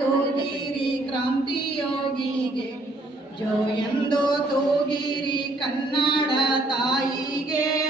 ತೂಗಿರಿ ಕ್ರಾಂತಿ ಯೋಗಿಗೆ ಜೋ ಎಂದೋ ತೂಗಿರಿ ಕನ್ನಡ ತಾಯಿಗೆ.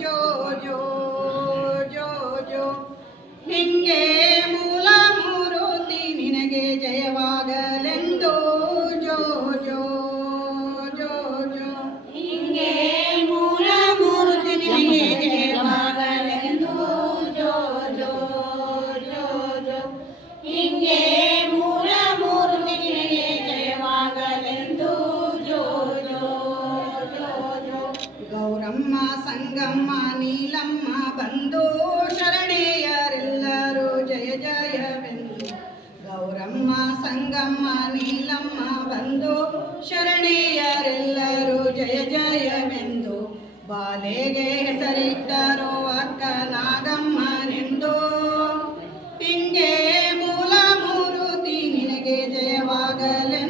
ಜೋ ಜೋ ಜೋ ಜೋ ಹಿಂಗೇ ಬಾಲೆಗೆ ಹೆಸರಿಟ್ಟರು ಅಕ್ಕ ನಾಗಮ್ಮನೆಂದು. ತಿಂಗೆ ಮೂಲ ಮೂರುತಿ ನಿನಗೆ ಜಯವಾಗಲೆ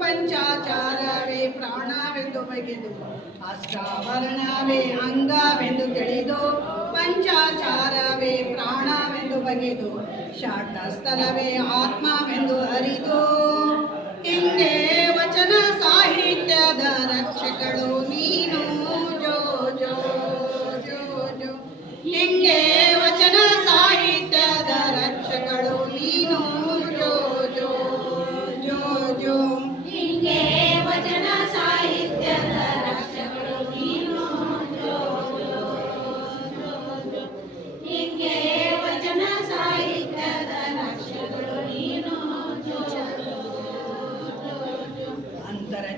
ಪಂಚಾಚಾರವೇ, ಪ್ರಾಣವೆಂದು ಬಗೆದು ಅಷ್ಟಾವರಣವೇ ಅಂಗವೆಂದು ತಿಳಿದು, ಪಂಚಾಚಾರವೇ, ಪ್ರಾಣವೆಂದು ಬಗೆದು ಶಾಟಸ್ಥಲವೇ ಆತ್ಮವೆಂದು ಅರಿದು, ಹಿಂದೆ ವಚನ ಸಾಹಿತ್ಯದ ರಕ್ಷಕಳು ನೀನು, ಜೋ ಜೋ ಜೋ ಜೋ, ಹಿಂಗೆ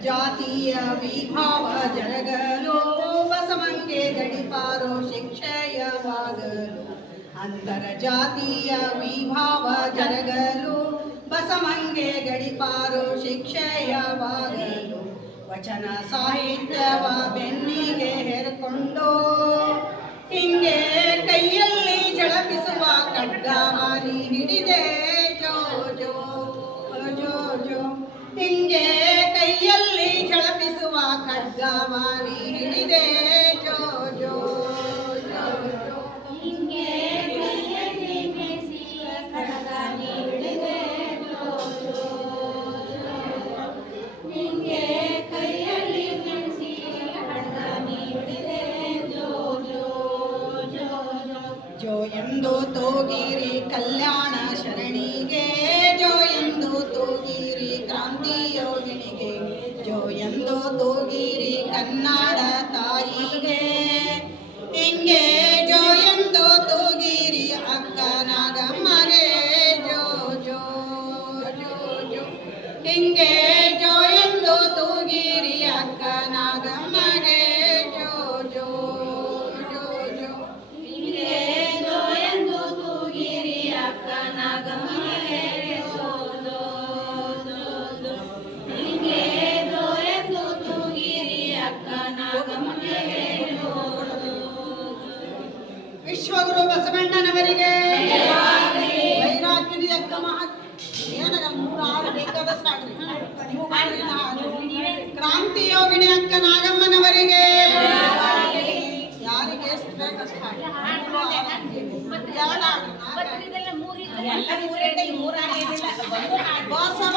ಜಾತಿಯ ವಿಭಾವ ಜರಗಲು ಬಸವಂಗೆ ಗಡಿಪಾರೋ ಶಿಕ್ಷಯವಾಗಲು. ಅಂತರ ಜಾತೀಯ ವಿಭಾವ ಜರಗಲು ಬಸವಂಗೆ ಗಡಿಪಾರೋ ಶಿಕ್ಷಯವಾಗಲು. ವಚನ ಸಾಹಿತ್ಯವ ಬೆನ್ನಿಗೆ ಹೇರಿಕೊಂಡು, ಹಿಂಗೆ ಕೈಯಲ್ಲಿ ಜಳಪಿಸುವ ಖಡ್ಗ ಹಾರಿ ಹಿಡಿದೆ. ಜೋ ಜೋ ಜೋ ಜೋ, ಹಿಂಗೆ ಎಂದು ತೋಗಿರಿ ಕಲ್ಯಾಣ ಶರಣ ಕೊಟ್ಟು ಕನ್ನಡ ತಾಯಿಗೆ. ಹಿಂಗೆ ಜೋ ಎಂದು ತೂಗಿರಿ ಅಕ್ಕನಾಗಮ್ಮರೇ ಜೋ ಜೋ ಜೋ ಜೋ. ಹಿಂಗೆ ವಿಶ್ವಗುರು ಬಸವಣ್ಣನವರಿಗೆ. ಕ್ರಾಂತಿಯೋಗಿಣಿ ಅಕ್ಕ ನಾಗಮ್ಮನವರಿಗೆ. ಯಾರಿಗೆ ಬಸವ